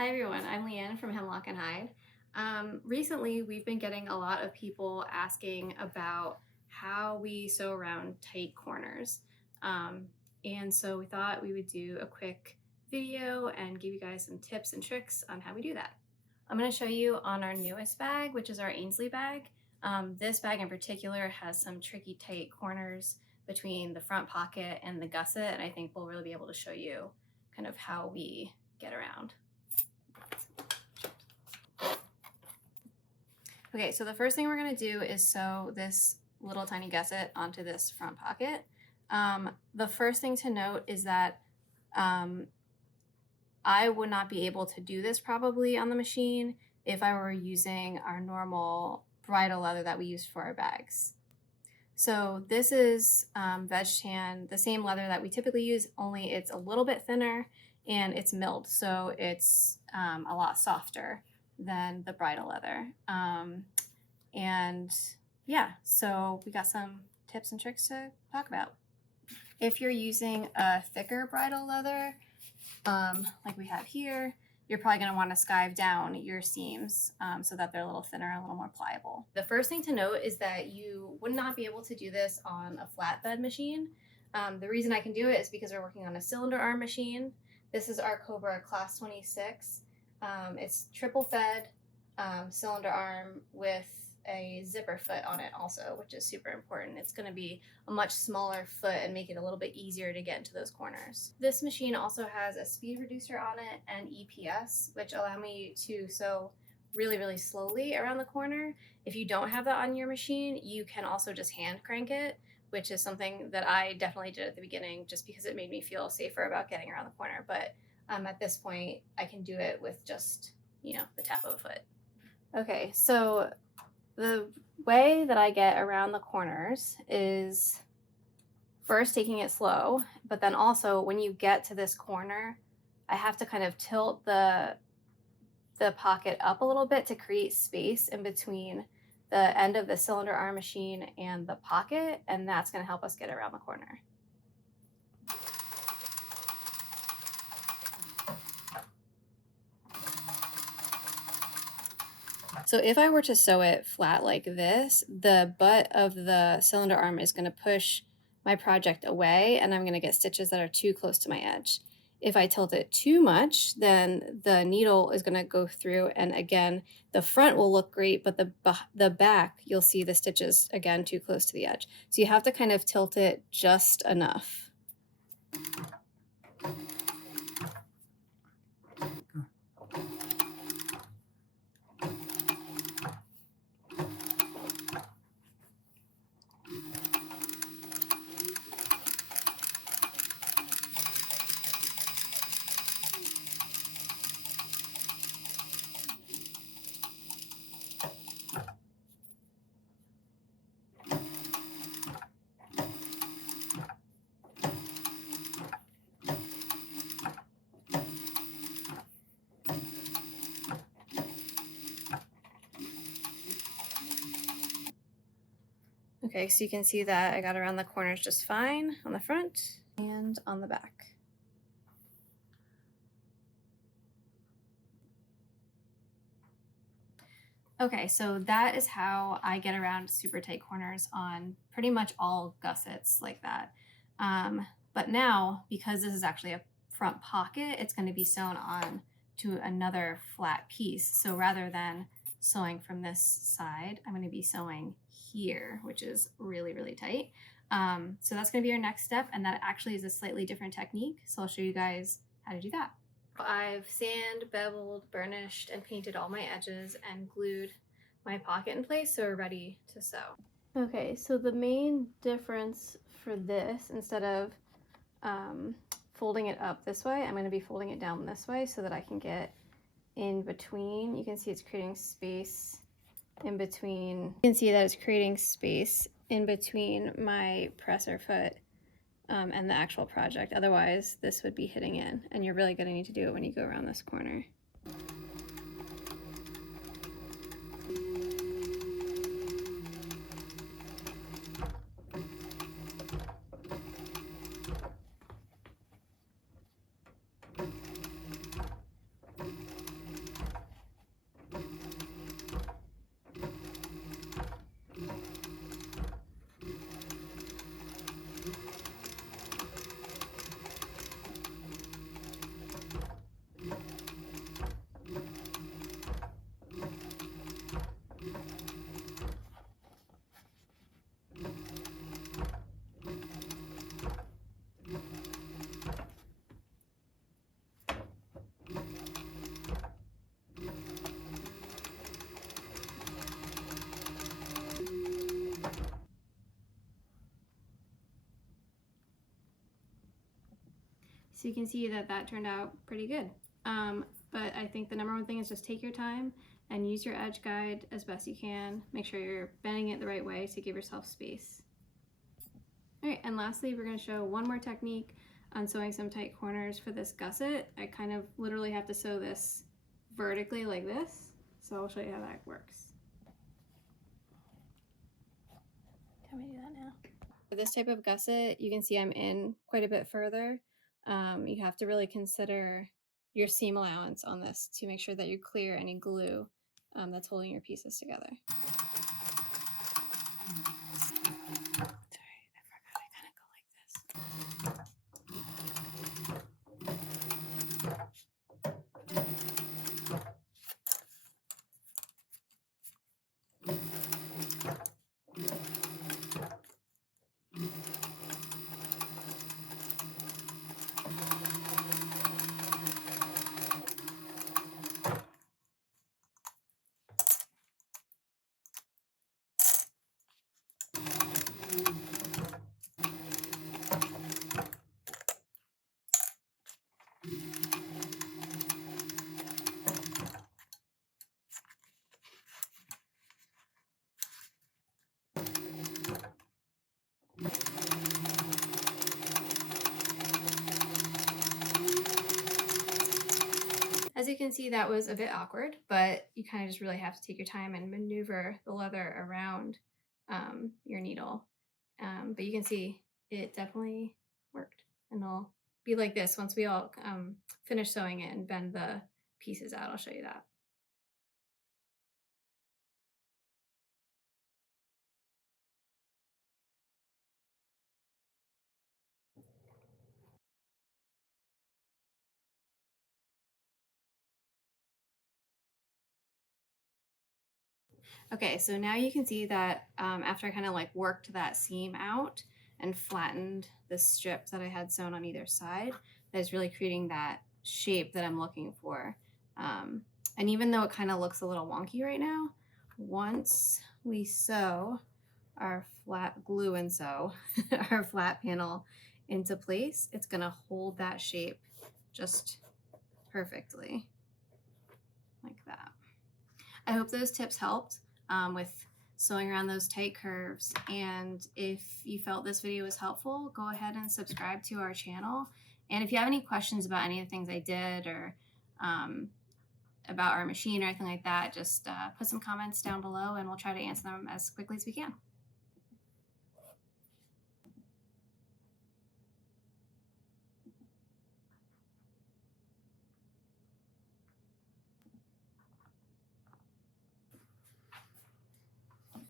Hi everyone, I'm Leanne from Hemlock and Hyde. Recently, we've been getting a lot of people asking about how we sew around tight corners. And so we thought we would do a quick video and give you guys some tips and tricks on how we do that. I'm going to show you on our newest bag, which is our Ainslie bag. This bag in particular has some tricky tight corners between the front pocket and the gusset, and I think we'll really be able to show you kind of how we get around. Okay, so the first thing we're gonna do is sew this little tiny gusset onto this front pocket. The first thing to note is that I would not be able to do this probably on the machine if I were using our normal bridal leather that we use for our bags. So this is veg tan, the same leather that we typically use, only it's a little bit thinner and it's milled, so it's a lot softer than the bridal leather. And yeah, so we got some tips and tricks to talk about. If you're using a thicker bridal leather, like we have here, you're probably going to want to skive down your seams so that they're a little thinner, a little more pliable. The first thing to note is that you would not be able to do this on a flatbed machine. The reason I can do it is because we're working on a cylinder arm machine. This is our Cobra Class 26. It's triple fed cylinder arm with a zipper foot on it also, which is super important. It's going to be a much smaller foot and make it a little bit easier to get into those corners. This machine also has a speed reducer on it and EPS, which allow me to sew really, really slowly around the corner. If you don't have that on your machine, you can also just hand crank it, which is something that I definitely did at the beginning just because it made me feel safer about getting around the corner. But at this point, I can do it with just, the tap of a foot. Okay, so the way that I get around the corners is first taking it slow, but then also when you get to this corner, I have to kind of tilt the pocket up a little bit to create space in between the end of the cylinder arm machine and the pocket, and that's going to help us get around the corner. So if I were to sew it flat like this, the butt of the cylinder arm is going to push my project away and I'm going to get stitches that are too close to my edge. If I tilt it too much, then the needle is going to go through, and again, the front will look great, but the back, you'll see the stitches again too close to the edge. So you have to kind of tilt it just enough. Okay, so you can see that I got around the corners just fine on the front and on the back. Okay, so that is how I get around super tight corners on pretty much all gussets like that. But now, because this is actually a front pocket, it's going to be sewn on to another flat piece. So rather than sewing from this side, I'm going to be sewing here, which is really, really tight. So that's going to be our next step, and that actually is a slightly different technique. So I'll show you guys how to do that. I've sand, beveled, burnished, and painted all my edges and glued my pocket in place, so we're ready to sew. Okay, so the main difference for this, instead of folding it up this way, I'm going to be folding it down this way so that I can get in between. You can see it's creating space in between. You can see that it's creating space in between my presser foot and the actual project. Otherwise, this would be hitting in, and you're really going to need to do it when you go around this corner. So you can see that that turned out pretty good. But I think the number one thing is just take your time and use your edge guide as best you can. Make sure you're bending it the right way to give yourself space. All right, and lastly, we're going to show one more technique on sewing some tight corners for this gusset. I kind of literally have to sew this vertically like this, so I'll show you how that works. Can we do that now? For this type of gusset, you can see I'm in quite a bit further. You have to really consider your seam allowance on this to make sure that you clear any glue that's holding your pieces together. As you can see, that was a bit awkward, but you kind of just really have to take your time and maneuver the leather around your needle. But you can see it definitely worked. And it'll be like this once we all finish sewing it and bend the pieces out. I'll show you that. Okay, so now you can see that after I kind of like worked that seam out and flattened the strip that I had sewn on either side, that is really creating that shape that I'm looking for. And even though it kind of looks a little wonky right now, once we sew our flat glue and sew our flat panel into place, it's gonna hold that shape just perfectly like that. I hope those tips helped with sewing around those tight curves. And if you felt this video was helpful, go ahead and subscribe to our channel. And if you have any questions about any of the things I did or about our machine or anything like that, just put some comments down below and we'll try to answer them as quickly as we can.